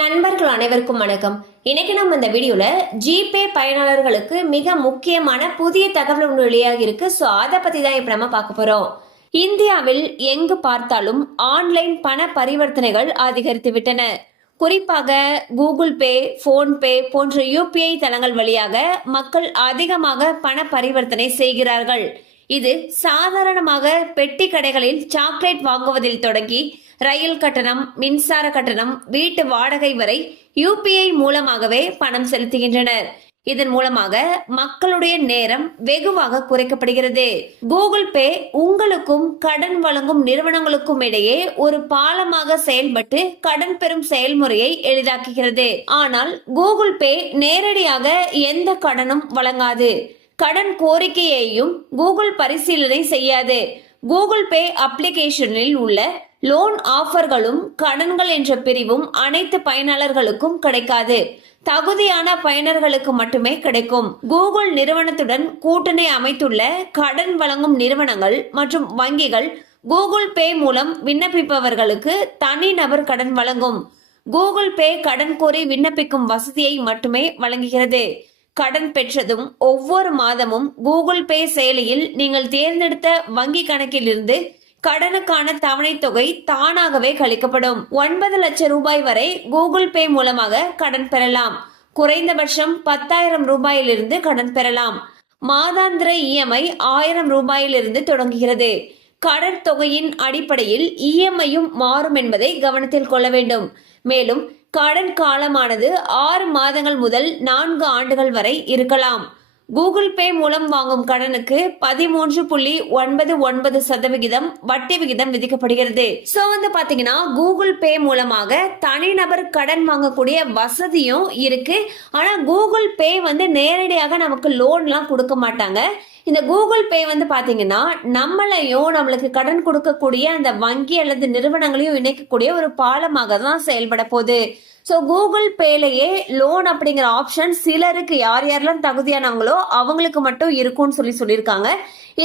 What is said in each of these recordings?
நண்பர்கள் அனைவருக்கும் வணக்கம். இன்னைக்கு நம்ம இந்த வீடியோல ஜிபே பயனாளர்களுக்கு மிக முக்கியமான புதிய தகவல் ஒன்று வெளியாகி இருக்கு. ஸோ அதை பத்தி தான் இப்ப நம்ம பார்க்க போறோம். இந்தியாவில் எங்கு பார்த்தாலும் ஆன்லைன் பண பரிவர்த்தனைகள் அதிகரித்து விட்டன. குறிப்பாக கூகுள் பே போன்பே போன்ற யூபிஐ தளங்கள் வழியாக மக்கள் அதிகமாக பண பரிவர்த்தனை செய்கிறார்கள். இது சாதாரணமாக பெட்டி கடைகளில் சாக்லேட் வாங்குவதில் தொடங்கி ரயில் கட்டணம் மின்சார கட்டணம் வீட்டு வாடகை வரை யூபிஐ மூலமாகவே பணம் செலுத்துகின்றனர். இதன் மூலமாக மக்களுடைய நேரம் வெகுவாக குறைக்கப்படுகிறது. கூகுள் பே உங்களுக்கும் கடன் வழங்கும் நிறுவனங்களுக்கும் இடையே ஒரு பாலமாக செயல்பட்டு கடன் பெறும் செயல்முறையை எளிதாக்குகிறது. ஆனால் கூகுள் பே நேரடியாக எந்த கடனும் வழங்காது. கடன் கோரிக்கையையும் கூகுள் பரிசீலனை செய்யாது. கூகுள் பே அப்ளிகேஷனில் உள்ள லோன் ஆஃபர்களும் கடன்கள் என்ற பிரிவும் அனைத்து பயனாளர்களுக்கும் கிடைக்காது. தகுதியான பயனர்களுக்கு மட்டுமே கிடைக்கும். கூகுள் நிறுவனத்துடன் கூட்டணி அமைத்துள்ள கடன் வழங்கும் நிறுவனங்கள் மற்றும் வங்கிகள் கூகுள் பே மூலம் விண்ணப்பிப்பவர்களுக்கு தனிநபர் கடன் வழங்கும். கூகுள் பே கடன் கோரி விண்ணப்பிக்கும் வசதியை மட்டுமே வழங்குகிறது. கடன் பெற்றதும் ஒவ்வொரு மாதமும் கூகுள் பே செயலியில் நீங்கள் தேர்ந்தெடுத்த வங்கி கணக்கிலிருந்து கடனுக்கான தவணை தொகை தானாகவே கழிக்கப்படும். ஒன்பது லட்சம் ரூபாய் வரை கூகுள் பே மூலமாக கடன் பெறலாம். குறைந்தபட்சம் பத்தாயிரம் ரூபாயிலிருந்து கடன் பெறலாம். மாதாந்திர இஎம்ஐ ஆயிரம் ரூபாயிலிருந்து தொடங்குகிறது. கடன் தொகையின் அடிப்படையில் இஎம்ஐயும் மாறும் என்பதை கவனத்தில் கொள்ள வேண்டும். மேலும் கடன் காலமானது ஆறு மாதங்கள் முதல் நான்கு ஆண்டுகள் வரை இருக்கலாம். கூகுள் பே மூலம் வாங்கும் கடனுக்கு பதிமூன்று புள்ளி ஒன்பது ஒன்பது சதவிகிதம் வட்டி விகிதம் விதிக்கப்படுகிறது. சோ வந்து பாத்தீங்கன்னா கூகுள் பே மூலமாக தனிநபர் கடன் வாங்கக்கூடிய வசதியும் இருக்கு. ஆனா கூகுள் பே வந்து நேரடியாக நமக்கு லோன்லாம் கொடுக்க மாட்டாங்க. இந்த கூகுள் பே வந்து பாத்தீங்கன்னா நம்மளையும் நம்மளுக்கு கடன் கொடுக்கக்கூடிய அந்த வங்கி அல்லது நிறுவனங்களையும் இணைக்கக்கூடிய ஒரு பாலமாக தான் செயல்பட போகுது. ஸோ கூகுள் பேலையே லோன் அப்படிங்கிற ஆப்ஷன் சிலருக்கு யார் யாரெல்லாம் தகுதியானவங்களோ அவங்களுக்கு மட்டும் இருக்கும்னு சொல்லி சொல்லியிருக்காங்க.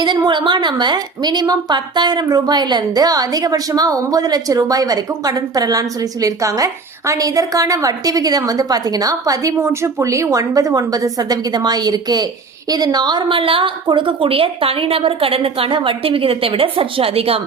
இதன் மூலமா நம்ம மினிமம் பத்தாயிரம் ரூபாயிலிருந்து அதிகபட்சமா ஒன்பது லட்சம் ரூபாய் வரைக்கும் கடன் பெறலாம்னு சொல்லி சொல்லியிருக்காங்க. அண்ட் இதற்கான வட்டி விகிதம் வந்து பாத்தீங்கன்னா பதிமூன்று புள்ளி ஒன்பது ஒன்பது சதவிகிதமா இருக்கு. இது நார்மலா கொடுக்கக்கூடிய தனிநபர் கடனுக்கான வட்டி விகிதத்தை விட சற்று அதிகம்.